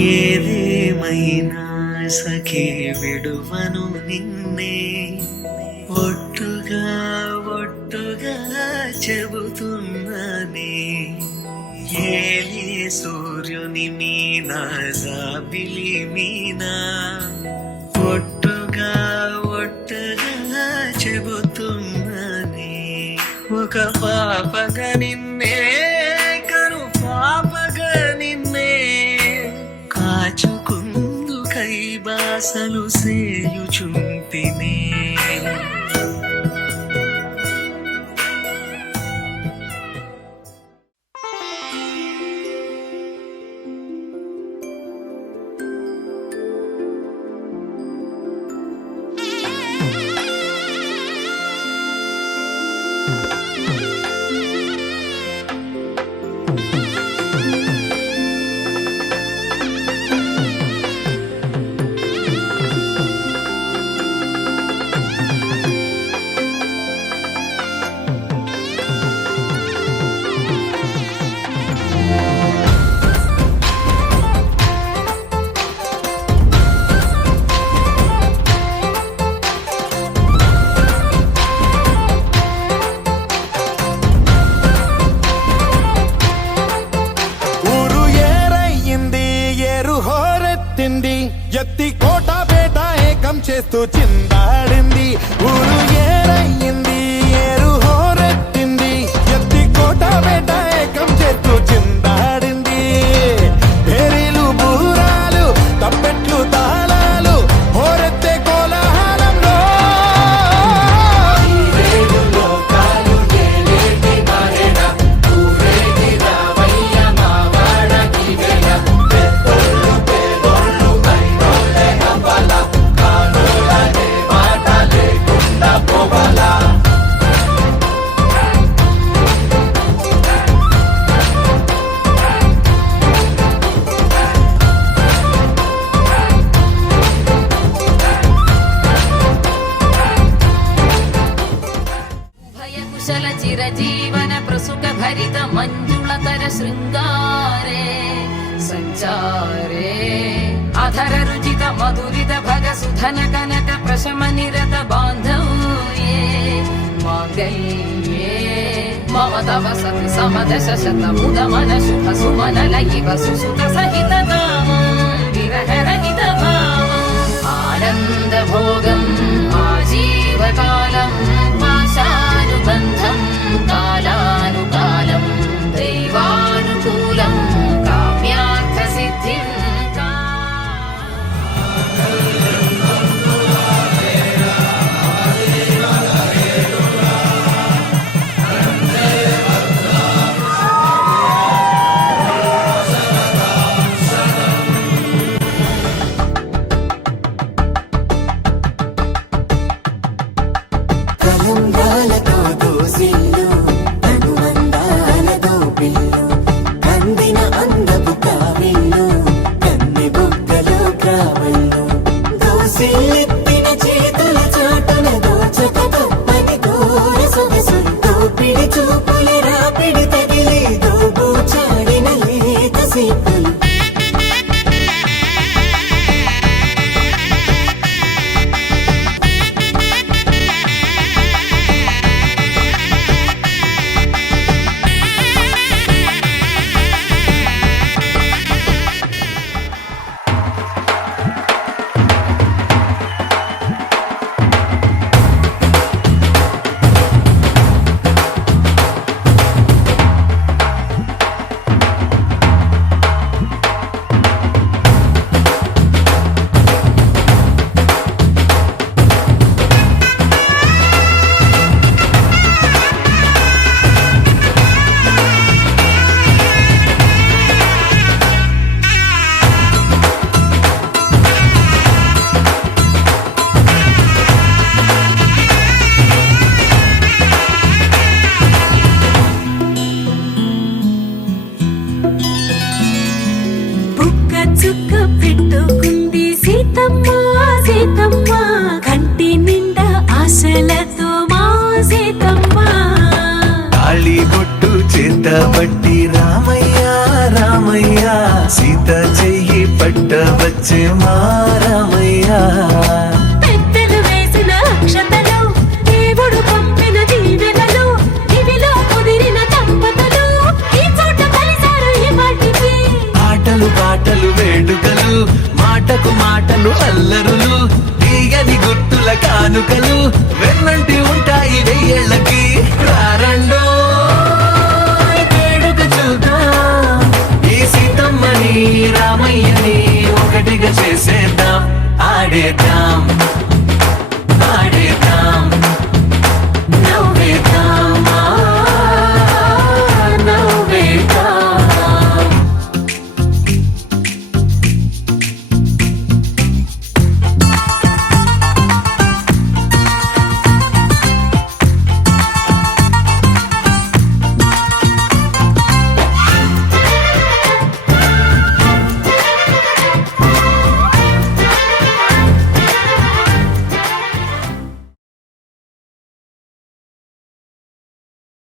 ఏదేమైనా సఖీ విడువను నిన్నే ఒట్టుగా ఒట్టుగా చెబుతున్నానే. ఏలే సూర్యుని మీనా జాబిలి మీనా ఒట్టుగా ఒట్టుగా చెబుతున్నానే. ఒక పాపగా నిన్నే కను పాపగా నిన్నే కాచుకుందు కైబాసలు సేయుచుంటినే. ఎత్తి కోట బేట ఏకం చేస్తూ చిందాడింది. ఊరు ఏరయ్యింది ఏరు హోరెత్తింది. ఎత్తి కోట బేట ఏకం చేస్తూ చిందాడింది. పేరీలు బూరాలు తప్పెట్లు తాళాలు హోరెత్తే కోలాహలంలో చిరజీవన ప్రసుక భరిత మంజుళతర శృంగారే సంచారే అధర రుచిత మధురిత భగ సుధన కనక ప్రశమ నిరత బాంధవ్యే మాంగళ్యే మమ తవ సతి సమదశ శత ముద మన శుభ సుమన లయివ సుసుత సహిత కామం విరహ రహిత భావం ఆనంద భోగం ఆజీవకాలం పాశానుబంధం కాలానుకాలం దైవానుకూలం కామ్యార్థ సిద్ధిం బట్టి రామయ్య రామయ్య సీత చెయ్యి పెట్టవచ్చే మారమయ్యా. పెద్దలు వేసిన అక్షతలు, దేవుడు పంపిన దీవెనలు, ఇవిలో కుదిరిన దంపతులు ఈ చోట కలిసారు ఈ వాటికి. ఆటలు పాటలు వేడుకలు, మాటకు మాటలు అల్లరులు, తీయని గుర్తుల కానుకలు వెన్నంటి ఉంటాయి వెయ్యేళ్ళకి. రారండో వేడుక చూద్దాం, ఈ సీతమ్మని రామయ్యని ఒకటిగా చేసేద్దాం, ఆడేద్దాం.